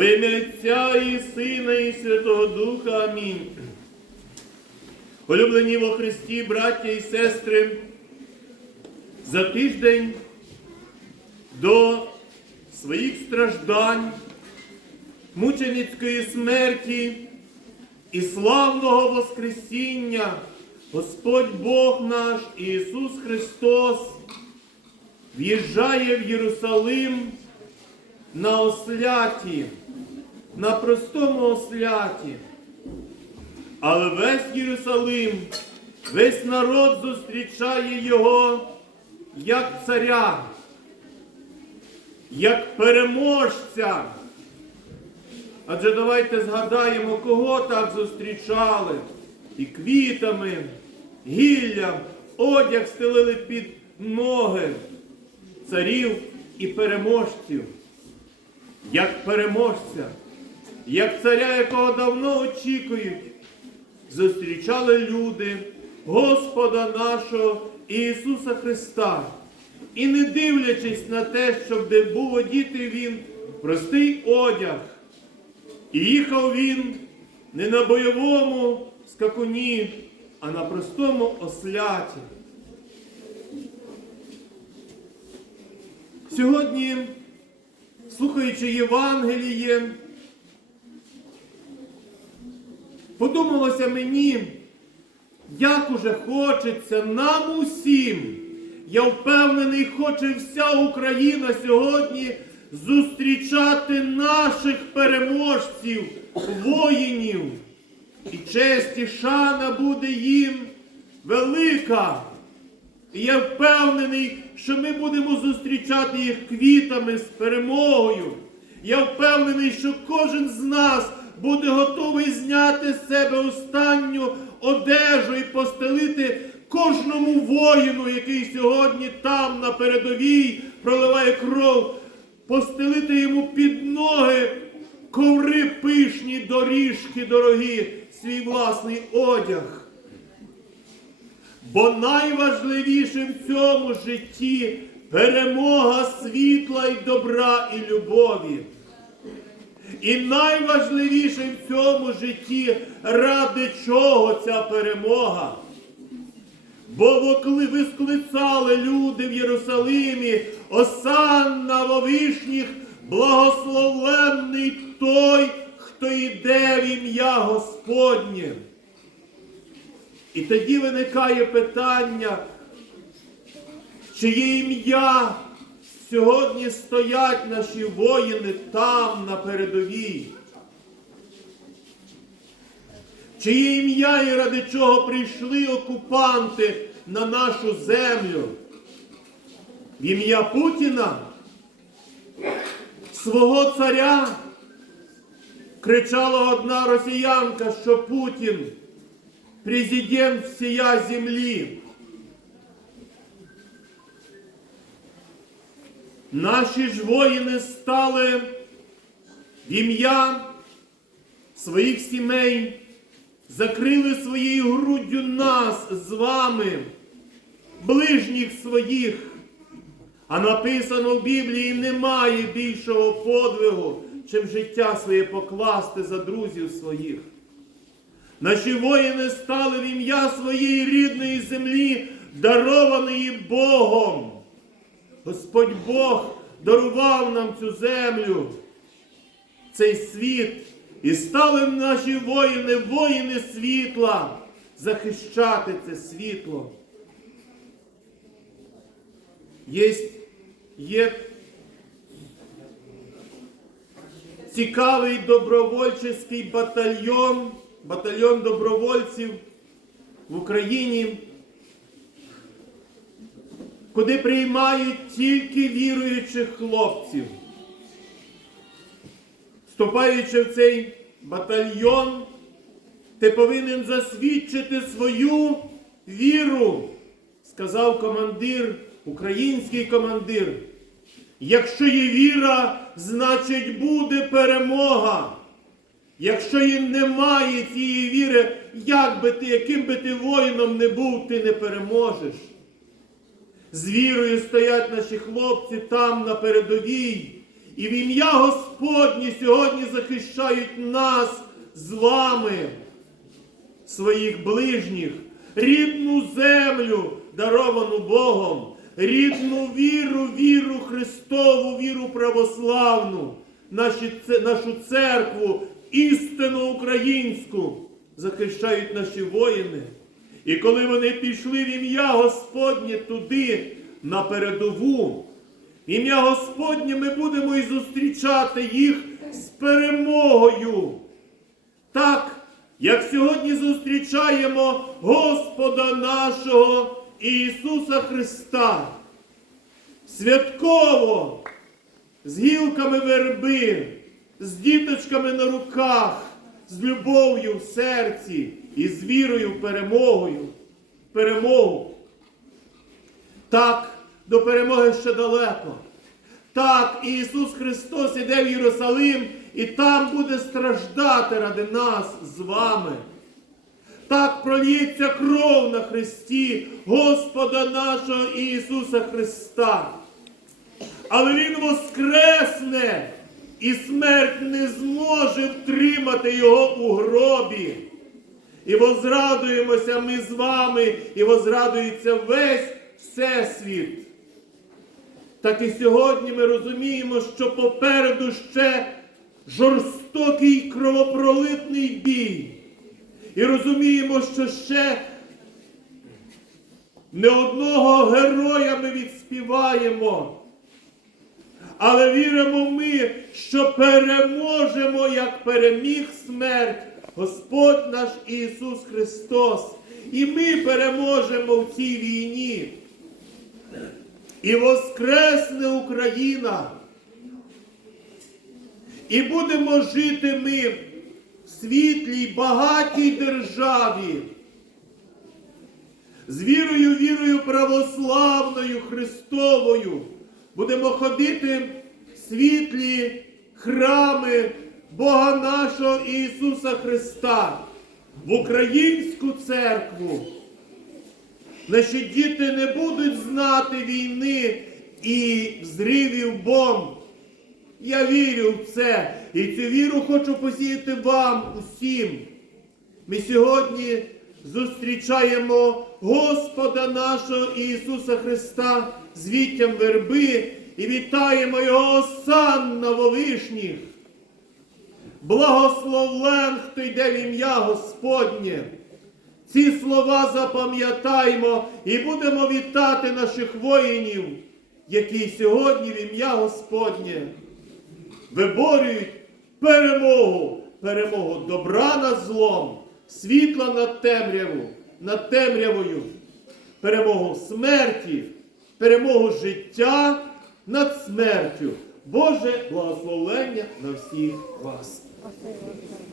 Во ім'я і Сина, і Святого Духа. Амінь. Улюблені во Христі, браття і сестри, за тиждень до своїх страждань, мученицької смерті і славного Воскресіння Господь Бог наш Ісус Христос в'їжджає в Єрусалим на осляті, на простому осляті. Але весь Єрусалим, весь народ зустрічає його як царя, як переможця. Адже давайте згадаємо, кого так зустрічали. І квітами, гіллям, одяг стелили під ноги царів і переможців. Як переможця, як царя, якого давно очікують, зустрічали люди Господа нашого Ісуса Христа. І не дивлячись на те, щоб де був одітий він простий одяг, і їхав він не на бойовому скакуні, а на простому осляті. Сьогодні, слухаючи Євангеліє, подумалося мені, як уже хочеться нам усім. Я впевнений, хоче вся Україна сьогодні зустрічати наших переможців, воїнів. І честь і шана буде їм велика. І я впевнений, що ми будемо зустрічати їх квітами з перемогою. Я впевнений, що кожен з нас буде готовий зняти з себе останню одежу і постелити кожному воїну, який сьогодні там на передовій проливає кров, постелити йому під ноги коври пишні, доріжки дорогі, свій власний одяг. Бо найважливіше в цьому житті перемога світла і добра і любові. І найважливіше в цьому житті, ради чого ця перемога. Бо ви склицали люди в Єрусалимі, осанна во вишніх, благословенний той, хто йде в ім'я Господнє. І тоді виникає питання, чиє ім'я сьогодні стоять наші воїни там на передовій. Чиє ім'я і ради чого прийшли окупанти на нашу землю? В ім'я Путіна, свого царя, кричала одна росіянка, що Путін президент всія землі. Наші ж воїни стали в ім'я своїх сімей, закрили своєю груддю нас з вами, ближніх своїх. А написано в Біблії немає більшого подвигу, чим життя своє покласти за друзів своїх. Наші воїни стали в ім'я своєї рідної землі, дарованої Богом. Господь Бог дарував нам цю землю, цей світ, і стали наші воїни, воїни світла, захищати це світло. Є, є цікавий добровольчий батальйон, батальйон добровольців в Україні, куди приймають тільки віруючих хлопців. Вступаючи в цей батальйон, ти повинен засвідчити свою віру, сказав командир, український командир. Якщо є віра, значить буде перемога. Якщо її немає цієї віри, як би ти, яким би ти воїном не був, ти не переможеш. З вірою стоять наші хлопці там на передовій. і в ім'я Господнє сьогодні захищають нас з вами, своїх ближніх, рідну землю, даровану Богом, рідну віру, віру Христову, віру православну, нашу церкву, істину українську захищають наші воїни. І коли вони пішли в ім'я Господнє туди, на передову, ім'я Господнє ми будемо і зустрічати їх з перемогою. Так, як сьогодні зустрічаємо Господа нашого Ісуса Христа. Святково, з гілками верби, з діточками на руках, з любов'ю в серці і з вірою перемогою. Перемогу. Так, до перемоги ще далеко. Так, Ісус Христос іде в Єрусалим і там буде страждати ради нас з вами. Так проліється кров на Христі Господа нашого Ісуса Христа. Але Він воскресне, і смерть не зможе втримати Його у гробі. І возрадуємося ми з вами, і возрадується весь Всесвіт. Так і сьогодні ми розуміємо, що попереду ще жорстокий кровопролитний бій. І розуміємо, що ще не одного героя ми відспіваємо. Але віримо ми, що переможемо, як переміг смерть Господь наш Ісус Христос. І ми переможемо в цій війні. І воскресне Україна. І будемо жити ми в світлій, багатій державі. З вірою, вірою православною, Христовою. Будемо ходити в світлі храми Бога нашого Ісуса Христа, в українську церкву. Наші діти не будуть знати війни і взривів бомб. Я вірю в це. І цю віру хочу посіяти вам усім. Ми сьогодні зустрічаємо Господа нашого Ісуса Христа з віттям верби і вітаємо Його осан на вовишніх. Благословлен, хто йде в ім'я Господнє. Ці слова запам'ятаймо і будемо вітати наших воїнів, які сьогодні в ім'я Господнє виборюють перемогу, перемогу добра над злом, світла над темряву, над темрявою, перемогу смерті, перемогу життя над смертю. Боже благословення на всіх вас. 忘れました。